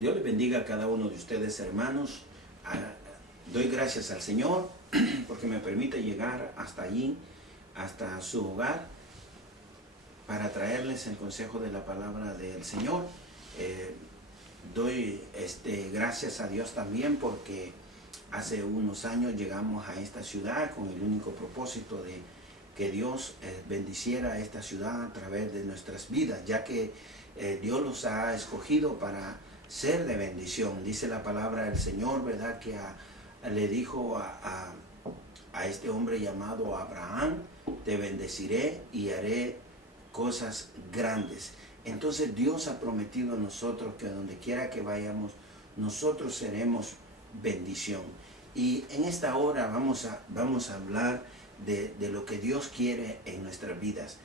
Dios les bendiga a cada uno de ustedes, hermanos. Doy gracias al Señor porque me permite llegar hasta allí, hasta su hogar, para traerles el consejo de la palabra del Señor. Doy gracias a Dios también porque hace unos años llegamos a esta ciudad con el único propósito de que Dios bendiciera a esta ciudad a través de nuestras vidas, ya que Dios los ha escogido para ser de bendición. Dice la palabra del Señor, ¿verdad? Que le dijo a este hombre llamado Abraham: te bendeciré y haré cosas grandes. Entonces Dios ha prometido a nosotros que donde quiera que vayamos, nosotros seremos bendición. Y en esta hora vamos a hablar de lo que Dios quiere en nuestras vidas.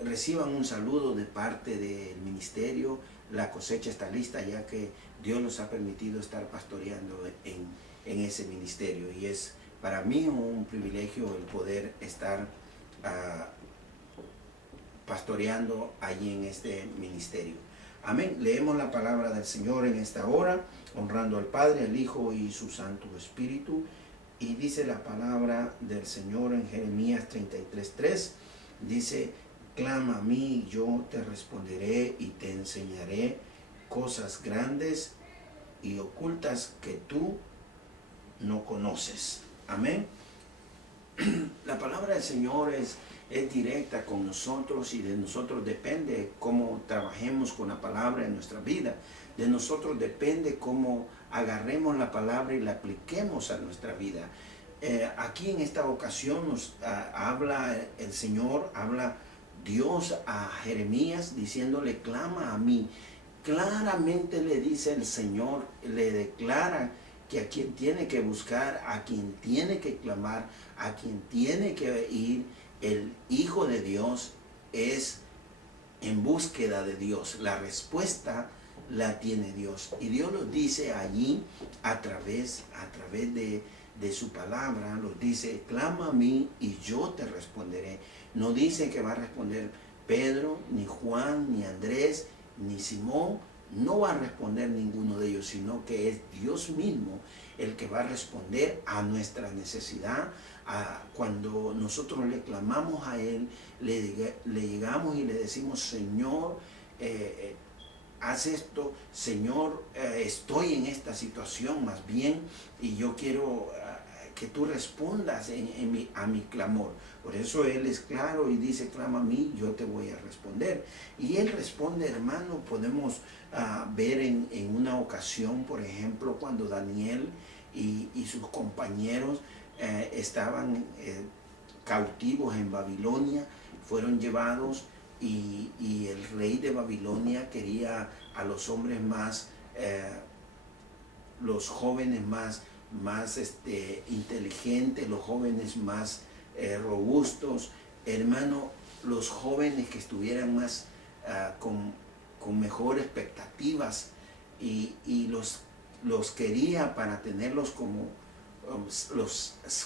Reciban un saludo de parte del ministerio. La cosecha está lista, ya que Dios nos ha permitido estar pastoreando en ese ministerio, y es para mí un privilegio el poder estar pastoreando allí en este ministerio. Amén. Leemos la palabra del Señor en esta hora, honrando al Padre, al Hijo y su Santo Espíritu. Y dice la palabra del Señor en Jeremías 33:3, dice: clama a mí, yo te responderé y te enseñaré cosas grandes y ocultas que tú no conoces. Amén. La palabra del Señor es directa con nosotros, y de nosotros depende cómo trabajemos con la palabra en nuestra vida. De nosotros depende cómo agarremos la palabra y la apliquemos a nuestra vida. Aquí en esta ocasión nos habla el Señor, habla Dios a Jeremías diciéndole: clama a mí. Claramente le dice el Señor, le declara que a quien tiene que buscar, a quien tiene que clamar, a quien tiene que ir, el Hijo de Dios, es en búsqueda de Dios. La respuesta la tiene Dios, y Dios lo dice allí a través de su palabra. Los dice: clama a mí y yo te responderé. No dice que va a responder Pedro, ni Juan, ni Andrés, ni Simón. No va a responder ninguno de ellos, sino que es Dios mismo el que va a responder a nuestra necesidad. Cuando nosotros le clamamos a Él, le llegamos y le decimos: Señor, haz esto. Señor, estoy en esta situación más bien, y yo quiero que tú respondas a mi clamor. Por eso Él es claro y dice: clama a mí, yo te voy a responder. Y Él responde, hermano. Podemos ver en una ocasión, por ejemplo, cuando Daniel y sus compañeros estaban cautivos en Babilonia, fueron llevados, y el rey de Babilonia quería a los hombres más, los jóvenes más inteligentes, los jóvenes más robustos, hermano, los jóvenes que estuvieran más con mejores expectativas, y los quería para tenerlos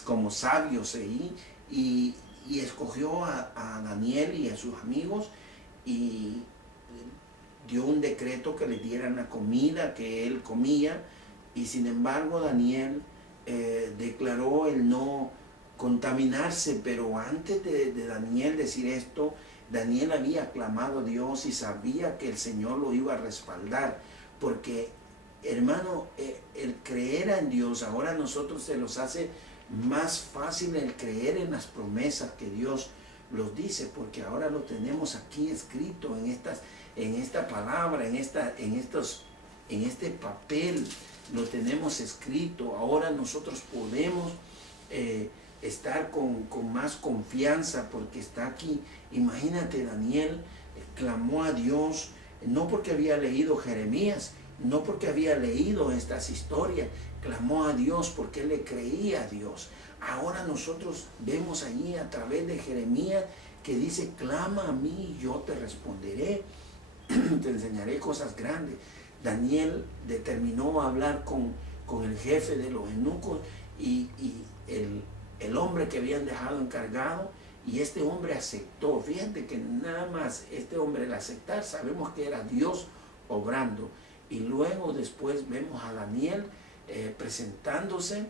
como sabios ahí, y escogió a Daniel y a sus amigos, y dio un decreto que les dieran la comida que él comía. Y sin embargo Daniel declaró el no contaminarse. Pero antes de Daniel decir esto, Daniel había clamado a Dios y sabía que el Señor lo iba a respaldar. Porque, hermano, el creer en Dios, ahora a nosotros se nos hace más fácil el creer en las promesas que Dios los dice, porque ahora lo tenemos aquí escrito en esta palabra, en este papel. Lo tenemos escrito. Ahora nosotros podemos estar con más confianza porque está aquí. Imagínate, Daniel clamó a Dios, no porque había leído Jeremías, no porque había leído estas historias, clamó a Dios porque él le creía a Dios. Ahora nosotros vemos allí a través de Jeremías que dice: clama a mí y yo te responderé, te enseñaré cosas grandes. Daniel determinó hablar con el jefe de los eunucos y el hombre que habían dejado encargado, y este hombre aceptó. Fíjate que nada más este hombre, al aceptar, sabemos que era Dios obrando. Y luego después vemos a Daniel presentándose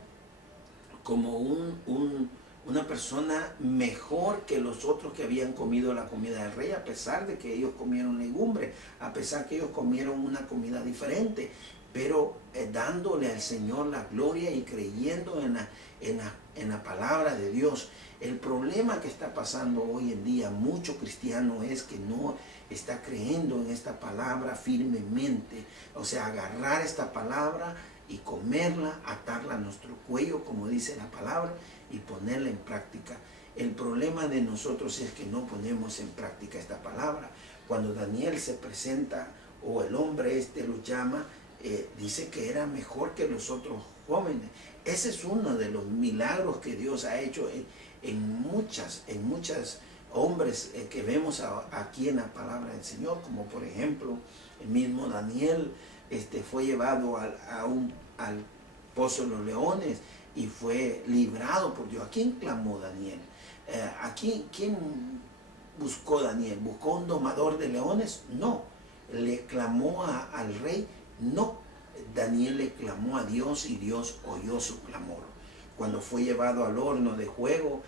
como una persona mejor que los otros que habían comido la comida del rey, a pesar de que ellos comieron legumbre, a pesar que ellos comieron una comida diferente, pero dándole al Señor la gloria y creyendo en la palabra de Dios. El problema que está pasando hoy en día, mucho cristiano, es que no está creyendo en esta palabra firmemente. O sea, agarrar esta palabra y comerla, atarla a nuestro cuello, como dice la palabra, y ponerla en práctica. El problema de nosotros es que no ponemos en práctica esta palabra. Cuando Daniel se presenta, o el hombre lo llama, dice que era mejor que los otros jóvenes. Ese es uno de los milagros que Dios ha hecho en muchas hombres que vemos aquí en la palabra del Señor, como por ejemplo el mismo Daniel fue llevado al pozo de los leones y fue librado por Dios. ¿A quién clamó Daniel? ¿Quién buscó Daniel? ¿Buscó un domador de leones? No. ¿Le clamó al rey? No. Daniel le clamó a Dios y Dios oyó su clamor. Cuando fue llevado al horno de fuego,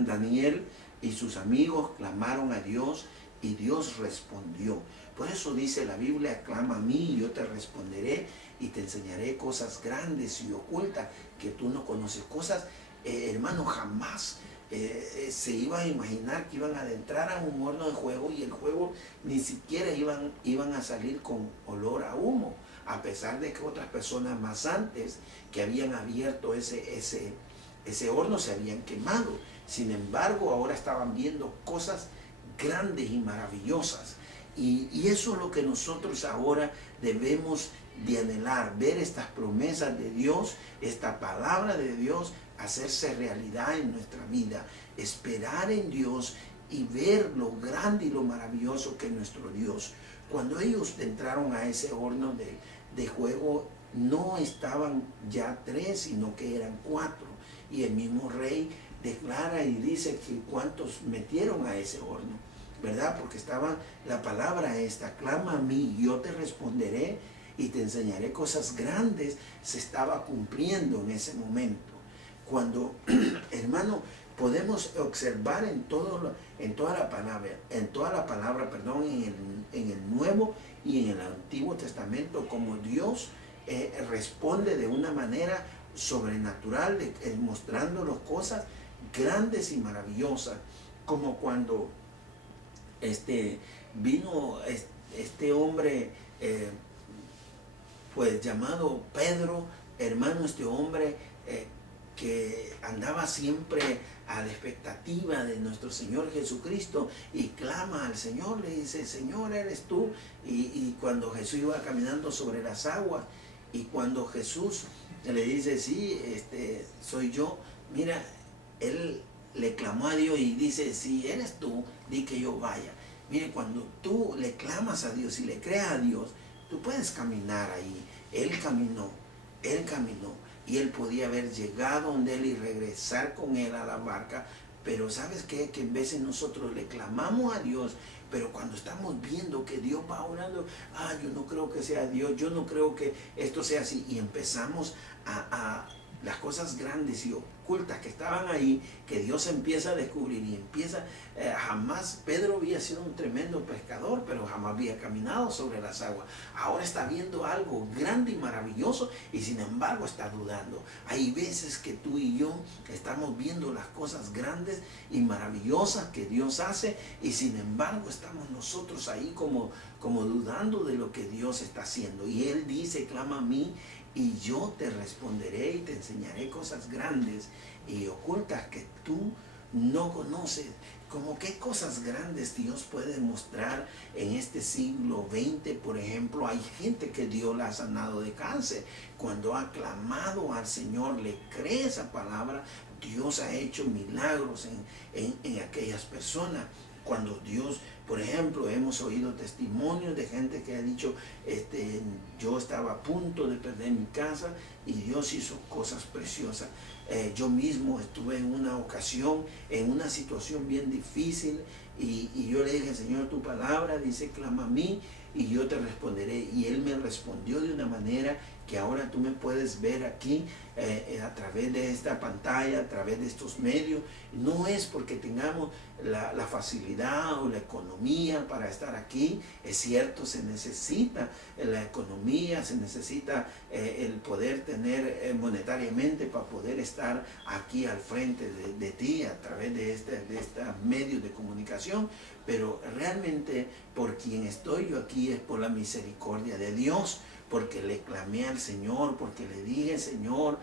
Daniel y sus amigos clamaron a Dios y Dios respondió. Por eso dice la Biblia: clama a mí y yo te responderé y te enseñaré cosas grandes y ocultas que tú no conoces. Cosas, hermano, jamás se iban a imaginar que iban a adentrar a un horno de fuego y el fuego ni siquiera iban a salir con olor a humo, a pesar de que otras personas más antes que habían abierto ese horno se habían quemado. Sin embargo, ahora estaban viendo cosas grandes y maravillosas. Y eso es lo que nosotros ahora debemos de anhelar, ver estas promesas de Dios, esta palabra de Dios hacerse realidad en nuestra vida, esperar en Dios y ver lo grande y lo maravilloso que es nuestro Dios. Cuando ellos entraron a ese horno de fuego, no estaban ya 3, sino que eran 4. Y el mismo rey declara y dice que cuántos metieron a ese horno, ¿verdad? Porque estaba la palabra clama a mí, yo te responderé y te enseñaré cosas grandes. Se estaba cumpliendo en ese momento. Cuando, hermano, podemos observar en toda la palabra, en el Nuevo y en el Antiguo Testamento, como Dios responde de una manera sobrenatural, mostrándonos cosas grandes y maravillosas, como cuando vino este hombre pues llamado Pedro, hermano, este hombre que andaba siempre a la expectativa de nuestro Señor Jesucristo y clama al Señor, le dice: Señor, ¿eres tú? Y cuando Jesús iba caminando sobre las aguas, y cuando Jesús le dice: sí, soy yo, mira, él le clamó a Dios y dice: si eres tú, di que yo vaya. Mire, cuando tú le clamas a Dios y le creas a Dios, tú puedes caminar ahí. Él caminó, y él podía haber llegado donde él y regresar con él a la barca. Pero ¿sabes qué? Que en veces nosotros le clamamos a Dios, pero cuando estamos viendo que Dios va orando, yo no creo que sea Dios, yo no creo que esto sea así, y empezamos a las cosas grandes y ocultas que estaban ahí, que Dios empieza a descubrir y empieza, jamás Pedro había sido un tremendo pescador, pero jamás había caminado sobre las aguas. Ahora está viendo algo grande y maravilloso y sin embargo está dudando. Hay veces que tú y yo estamos viendo las cosas grandes y maravillosas que Dios hace y sin embargo estamos nosotros ahí como dudando de lo que Dios está haciendo. Y Él dice: clama a mí y yo te responderé y te enseñaré cosas grandes y ocultas que tú no conoces. Como qué cosas grandes Dios puede mostrar en este siglo XX. Por ejemplo, hay gente que Dios la ha sanado de cáncer. Cuando ha clamado al Señor, le cree esa palabra, Dios ha hecho milagros en aquellas personas. Cuando Dios, por ejemplo, hemos oído testimonios de gente que ha dicho: yo estaba a punto de perder mi casa y Dios hizo cosas preciosas. Yo mismo estuve en una ocasión, en una situación bien difícil, y yo le dije, Señor, tu palabra dice, clama a mí y yo te responderé. Y Él me respondió de una manera que ahora tú me puedes ver aquí a través de esta pantalla, a través de estos medios. No es porque tengamos la facilidad o la economía para estar aquí. Es cierto, se necesita la economía, se necesita el poder tener monetariamente para poder estar aquí al frente de ti a través de estos medios de comunicación, pero realmente por quien estoy yo aquí es por la misericordia de Dios, porque le clamé al Señor, porque le dije, Señor,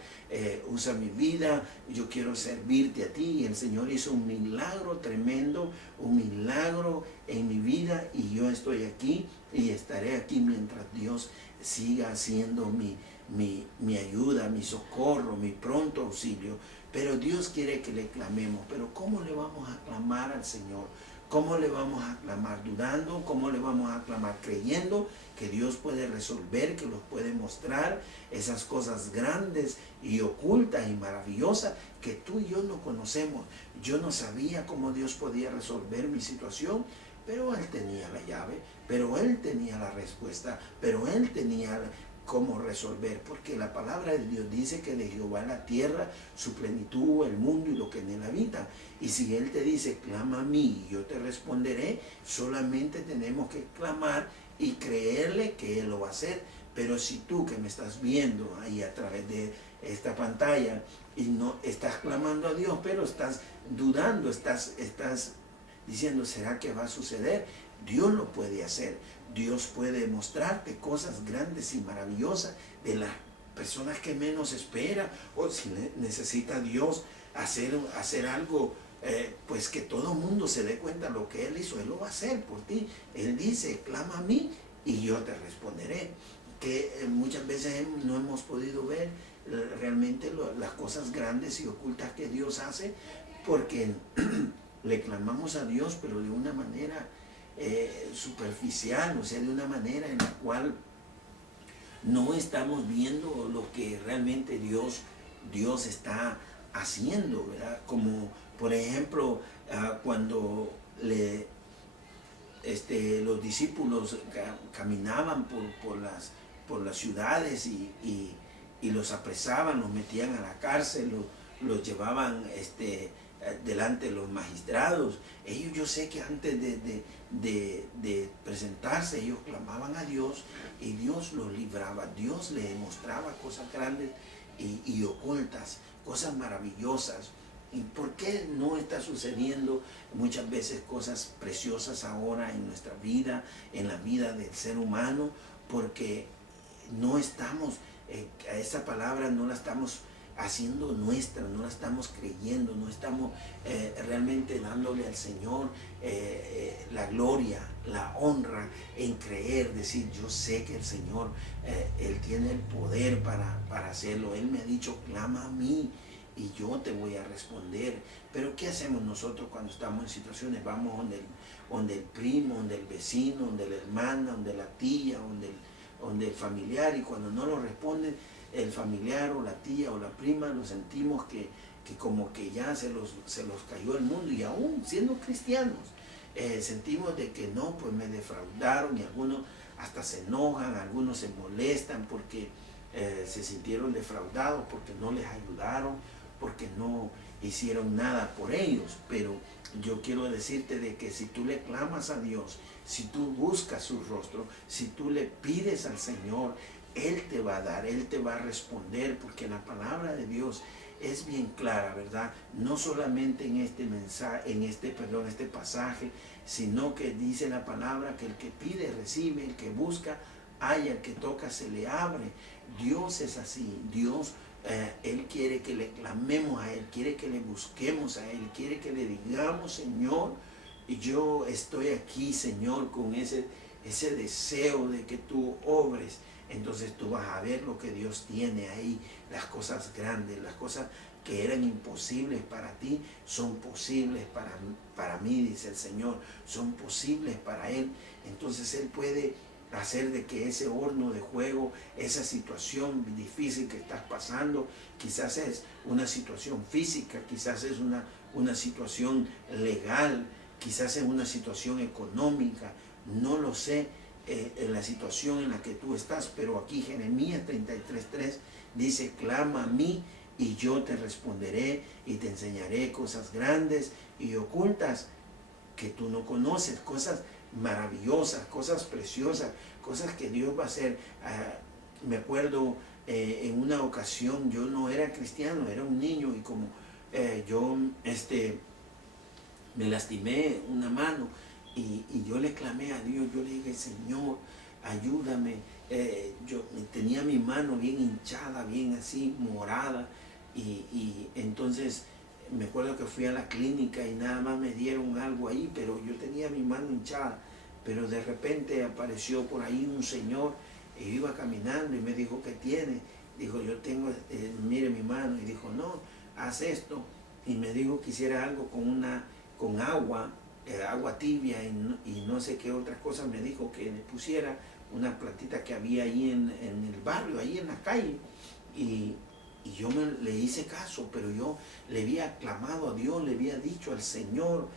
usa mi vida, yo quiero servirte a ti, y el Señor hizo un milagro tremendo, un milagro en mi vida, y yo estoy aquí y estaré aquí mientras Dios siga haciendo mi ayuda, mi socorro, mi pronto auxilio. Pero Dios quiere que le clamemos. Pero ¿cómo le vamos a clamar al Señor? ¿Cómo le vamos a clamar? ¿Dudando? ¿Cómo le vamos a clamar? Creyendo que Dios puede resolver, que los puede mostrar esas cosas grandes y ocultas y maravillosas que tú y yo no conocemos. Yo no sabía cómo Dios podía resolver mi situación, pero Él tenía la llave, pero Él tenía la respuesta, pero Él tenía cómo resolver, porque la palabra de Dios dice que de Jehová la tierra, su plenitud, el mundo y lo que en él habita. Y si Él te dice, clama a mí y yo te responderé, solamente tenemos que clamar y creerle que Él lo va a hacer. Pero si tú que me estás viendo ahí a través de esta pantalla y no estás clamando a Dios, pero estás dudando, estás diciendo, ¿será que va a suceder? Dios lo puede hacer. Dios puede mostrarte cosas grandes y maravillosas de las personas que menos espera, o si necesita Dios hacer algo, pues que todo el mundo se dé cuenta de lo que Él hizo. Él lo va a hacer por ti. Él dice, clama a mí y yo te responderé. Que muchas veces no hemos podido ver realmente las cosas grandes y ocultas que Dios hace, porque le clamamos a Dios, pero de una manera superficial, o sea, de una manera en la cual no estamos viendo lo que realmente Dios está haciendo, ¿verdad? Como por ejemplo, cuando los discípulos caminaban por las ciudades y los apresaban, los metían a la cárcel, los llevaban delante de los magistrados. Ellos, yo sé que antes de presentarse, ellos clamaban a Dios y Dios los libraba. Dios les mostraba cosas grandes y ocultas, cosas maravillosas. ¿Y por qué no está sucediendo muchas veces cosas preciosas ahora en nuestra vida, en la vida del ser humano? Porque no estamos, a esa palabra no la estamos haciendo nuestra, no la estamos creyendo, no estamos realmente dándole al Señor la gloria, la honra en creer, decir, yo sé que el Señor, Él tiene el poder para hacerlo. Él me ha dicho, clama a mí y yo te voy a responder. Pero ¿qué hacemos nosotros cuando estamos en situaciones? Vamos donde el primo, donde el vecino, donde la hermana, donde la tía, donde el familiar, y cuando no lo responden, el familiar o la tía o la prima, lo sentimos que como que ya se los cayó el mundo, y aún siendo cristianos, sentimos de que no, pues me defraudaron, y algunos hasta se enojan, algunos se molestan porque se sintieron defraudados, porque no les ayudaron, porque no hicieron nada por ellos. Pero yo quiero decirte de que si tú le clamas a Dios, si tú buscas su rostro, si tú le pides al Señor, Él te va a dar, Él te va a responder, porque la palabra de Dios es bien clara, ¿verdad? No solamente en este mensaje, este pasaje, sino que dice la palabra que el que pide recibe, el que busca halla, el que toca se le abre. Dios es así. Dios, Él quiere que le clamemos a Él, quiere que le busquemos a Él, quiere que le digamos, Señor, yo estoy aquí, Señor, con ese deseo de que tú obres. Entonces tú vas a ver lo que Dios tiene ahí, las cosas grandes, las cosas que eran imposibles para ti, son posibles para mí, dice el Señor, son posibles para Él. Entonces Él puede hacer de que ese horno de fuego, esa situación difícil que estás pasando, quizás es una situación física, quizás es una situación legal, quizás es una situación económica, no lo sé, en la situación en la que tú estás, pero aquí Jeremías 33:3 dice: clama a mí y yo te responderé y te enseñaré cosas grandes y ocultas que tú no conoces, cosas maravillosas, cosas preciosas, cosas que Dios va a hacer. Me acuerdo en una ocasión, yo no era cristiano, era un niño, y como yo me lastimé una mano, y yo le clamé a Dios, yo le dije: Señor, ayúdame. Yo tenía mi mano bien hinchada, bien así, morada, y entonces me acuerdo que fui a la clínica y nada más me dieron algo ahí, pero yo tenía mi mano hinchada. Pero de repente apareció por ahí un señor, y iba caminando y me dijo: ¿qué tiene? Dijo: yo tengo, mire mi mano. Y dijo: no, haz esto. Y me dijo que hiciera algo con agua, agua tibia, y no sé qué otras cosas. Me dijo que le pusiera una plantita que había ahí en el barrio, ahí en la calle. Y yo le hice caso, pero yo le había clamado a Dios, le había dicho al Señor: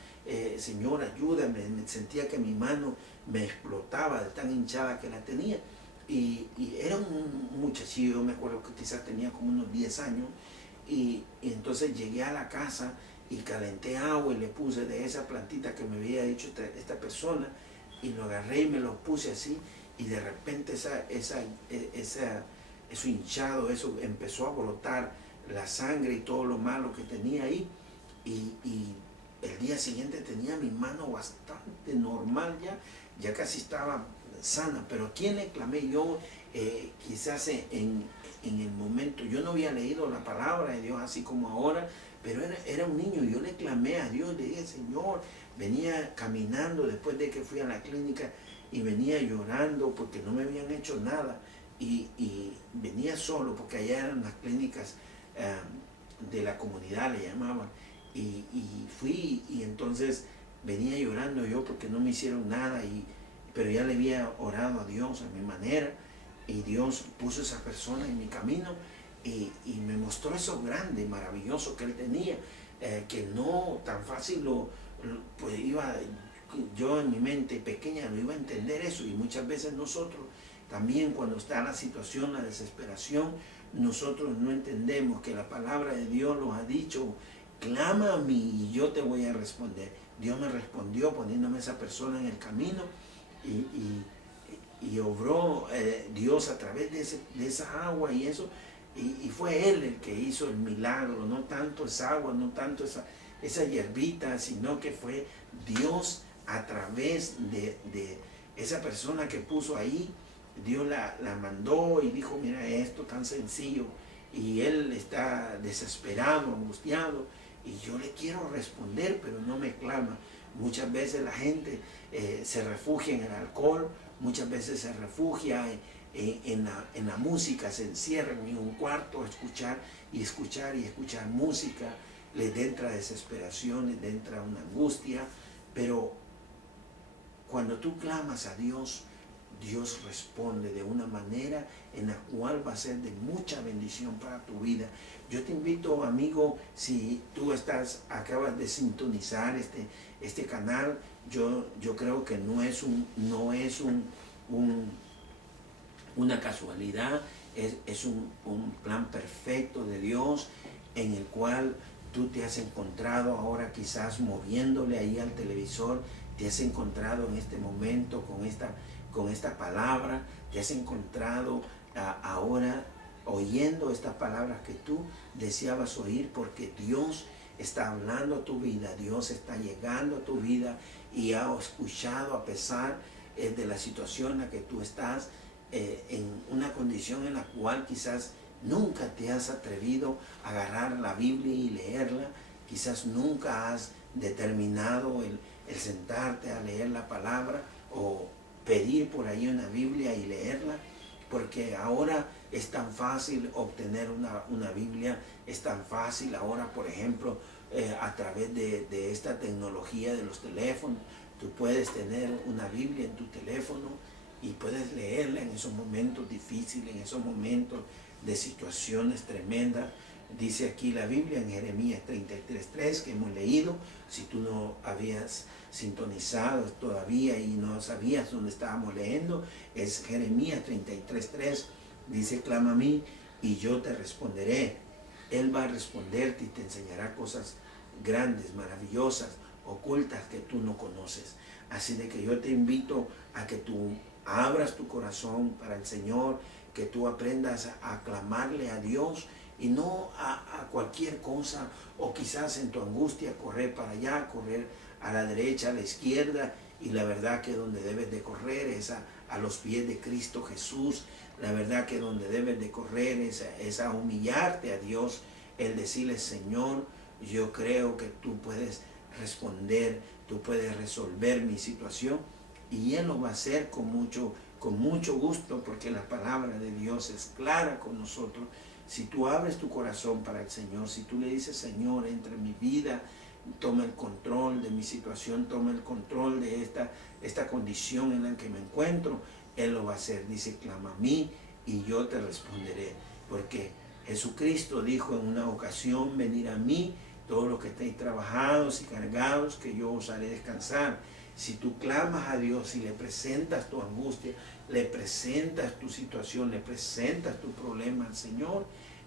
Señor, ayúdame. Me sentía que mi mano me explotaba de tan hinchada que la tenía. Y era un muchachillo, me acuerdo que quizás tenía como unos 10 años, y entonces llegué a la casa y calenté agua y le puse de esa plantita que me había hecho esta persona, y lo agarré y me lo puse así, y de repente eso hinchado, eso empezó a brotar la sangre y todo lo malo que tenía ahí, y el día siguiente tenía mi mano bastante normal, ya casi estaba sana. Pero ¿a quién le clamé yo? Quizás en el momento, yo no había leído la palabra de Dios así como ahora, pero era un niño, y yo le clamé a Dios, le dije: Señor, venía caminando después de que fui a la clínica, y venía llorando porque no me habían hecho nada, y venía solo, porque allá eran las clínicas de la comunidad, le llamaban, y fui, y entonces venía llorando yo porque no me hicieron nada, pero ya le había orado a Dios a mi manera, y Dios puso esa persona en mi camino, y me mostró eso grande, maravilloso que él tenía, que no tan fácil pues yo en mi mente pequeña no iba a entender eso. Y muchas veces nosotros también, cuando está la situación, la desesperación, nosotros no entendemos que la palabra de Dios nos ha dicho: clama a mí y yo te voy a responder. Dios me respondió poniéndome esa persona en el camino, y obró Dios a través de esa agua y eso, y fue Él el que hizo el milagro, no tanto esa agua, no tanto esa hierbita, sino que fue Dios a través de esa persona que puso ahí. Dios la mandó y dijo: mira, esto tan sencillo, y él está desesperado, angustiado, y yo le quiero responder, pero no me clama. Muchas veces la gente se refugia en el alcohol, muchas veces se refugia en la música, se encierran en un cuarto a escuchar y escuchar y escuchar música, les entra desesperación, les entra una angustia. Pero cuando tú clamas a Dios, Dios responde de una manera en la cual va a ser de mucha bendición para tu vida. Yo te invito, amigo, si tú acabas de sintonizar este canal, yo creo que no es una casualidad, es un plan perfecto de Dios, en el cual tú te has encontrado ahora, quizás moviéndole ahí al televisor, te has encontrado en este momento con esta palabra, te has encontrado ahora oyendo estas palabras que tú deseabas oír, porque Dios está hablando a tu vida, Dios está llegando a tu vida, y ha escuchado a pesar de la situación en la que tú estás, en una condición en la cual quizás nunca te has atrevido a agarrar la Biblia y leerla, quizás nunca has determinado el sentarte a leer la palabra, o pedir por ahí una Biblia y leerla, porque ahora es tan fácil obtener una Biblia, es tan fácil ahora, por ejemplo, a través de esta tecnología de los teléfonos, tú puedes tener una Biblia en tu teléfono, y puedes leerla en esos momentos difíciles, en esos momentos de situaciones tremendas. Dice aquí la Biblia en Jeremías 33:3 que hemos leído. Si tú no habías sintonizado todavía y no sabías dónde estábamos leyendo, es Jeremías 33:3. Dice: clama a mí y yo te responderé. Él va a responderte y te enseñará cosas grandes, maravillosas, ocultas que tú no conoces. Así de que yo te invito a que tú abras tu corazón para el Señor, que tú aprendas a clamarle a Dios y no a cualquier cosa, o quizás en tu angustia correr para allá, correr a la derecha, a la izquierda, y la verdad que donde debes de correr es a los pies de Cristo Jesús. La verdad que donde debes de correr es a humillarte a Dios, el decirle: Señor, yo creo que tú puedes responder, tú puedes resolver mi situación, y Él lo va a hacer con mucho gusto, porque la palabra de Dios es clara con nosotros. Si tú abres tu corazón para el Señor, si tú le dices: Señor, entra en mi vida, toma el control de mi situación, toma el control de esta condición en la que me encuentro, Él lo va a hacer. Dice: clama a mí y yo te responderé. Porque Jesucristo dijo en una ocasión: venid a mí, todos los que estéis trabajados y cargados, que yo os haré descansar. Si tú clamas a Dios y le presentas tu angustia, le presentas tu situación, le presentas tu problema al Señor,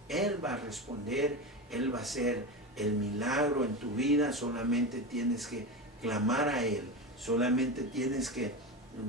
Él va a responder, Él va a hacer el milagro en tu vida. Solamente tienes que clamar a Él, solamente tienes que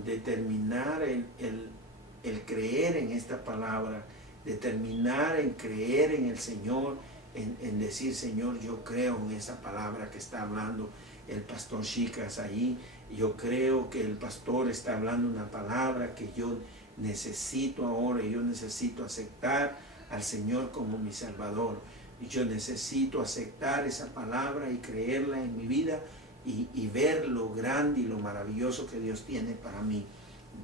determinar el creer en esta palabra, determinar en creer en el Señor, en decir: Señor, yo creo en esa palabra que está hablando el pastor Chicas ahí. Yo creo que el pastor está hablando una palabra que yo necesito ahora, y yo necesito aceptar al Señor como mi Salvador. Y yo necesito aceptar esa palabra y creerla en mi vida, y ver lo grande y lo maravilloso que Dios tiene para mí.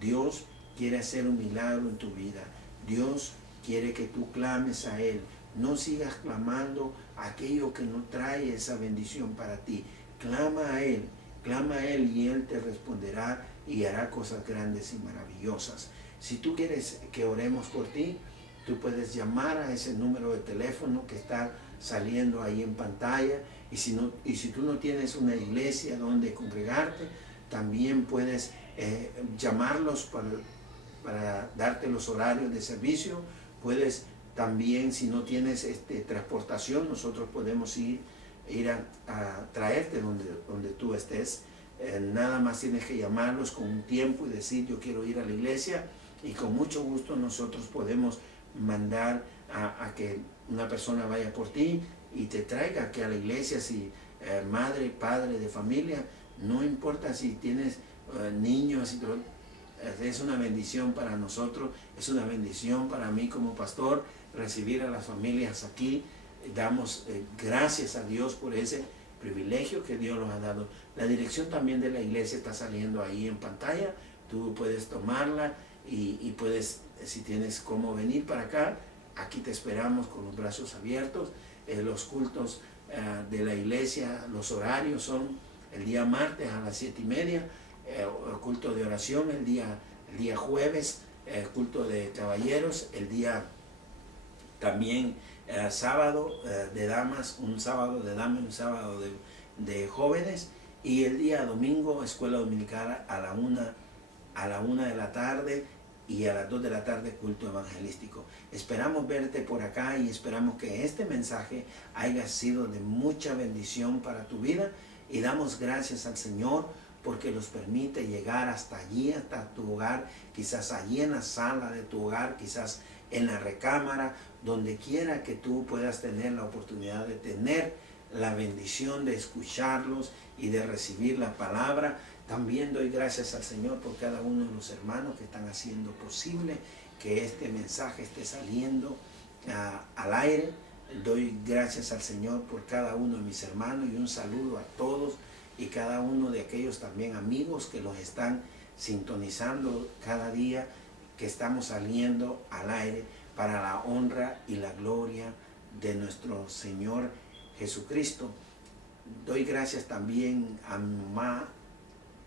Dios quiere hacer un milagro en tu vida. Dios quiere que tú clames a Él. No sigas clamando aquello que no trae esa bendición para ti. Clama a Él y Él te responderá y hará cosas grandes y maravillosas. Si tú quieres que oremos por ti, tú puedes llamar a ese número de teléfono que está saliendo ahí en pantalla. Y si tú no tienes una iglesia donde congregarte, también puedes llamarlos para darte los horarios de servicio. Puedes también, si no tienes transportación, nosotros podemos ir a traerte donde tú estés. Nada más tienes que llamarlos con un tiempo y decir: yo quiero ir a la iglesia, y con mucho gusto nosotros podemos mandar a que una persona vaya por ti y te traiga aquí a la iglesia. Si madre, padre de familia, no importa si tienes niños, es una bendición para nosotros, es una bendición para mí como pastor recibir a las familias aquí. Damos gracias a Dios por ese privilegio que Dios nos ha dado. La dirección también de la iglesia está saliendo ahí en pantalla. Tú puedes tomarla y puedes, si tienes cómo venir para acá, aquí te esperamos con los brazos abiertos. Los cultos de la iglesia, los horarios son el día martes a las 7:30, el culto de oración el día jueves, el culto de caballeros el día también sábado de damas, un sábado de damas, un sábado de jóvenes, y el día domingo escuela dominical a la una de la tarde, y a las 2 de la tarde culto evangelístico. Esperamos verte por acá y esperamos que este mensaje haya sido de mucha bendición para tu vida, y damos gracias al Señor porque nos permite llegar hasta allí, hasta tu hogar, quizás allí en la sala de tu hogar, quizás en la recámara, donde quiera que tú puedas tener la oportunidad de tener la bendición de escucharlos y de recibir la palabra. También doy gracias al Señor por cada uno de los hermanos que están haciendo posible que este mensaje esté saliendo al aire. Doy gracias al Señor por cada uno de mis hermanos, y un saludo a todos y cada uno de aquellos también amigos que los están sintonizando cada día que estamos saliendo al aire, para la honra y la gloria de nuestro Señor Jesucristo. Doy gracias también a mi mamá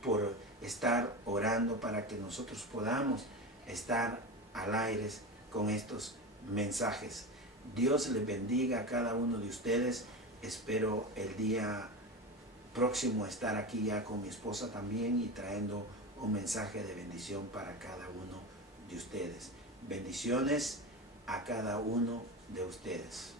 por estar orando para que nosotros podamos estar al aire con estos mensajes. Dios les bendiga a cada uno de ustedes. Espero el día próximo estar aquí ya con mi esposa también y trayendo un mensaje de bendición para cada uno de ustedes. Bendiciones a cada uno de ustedes.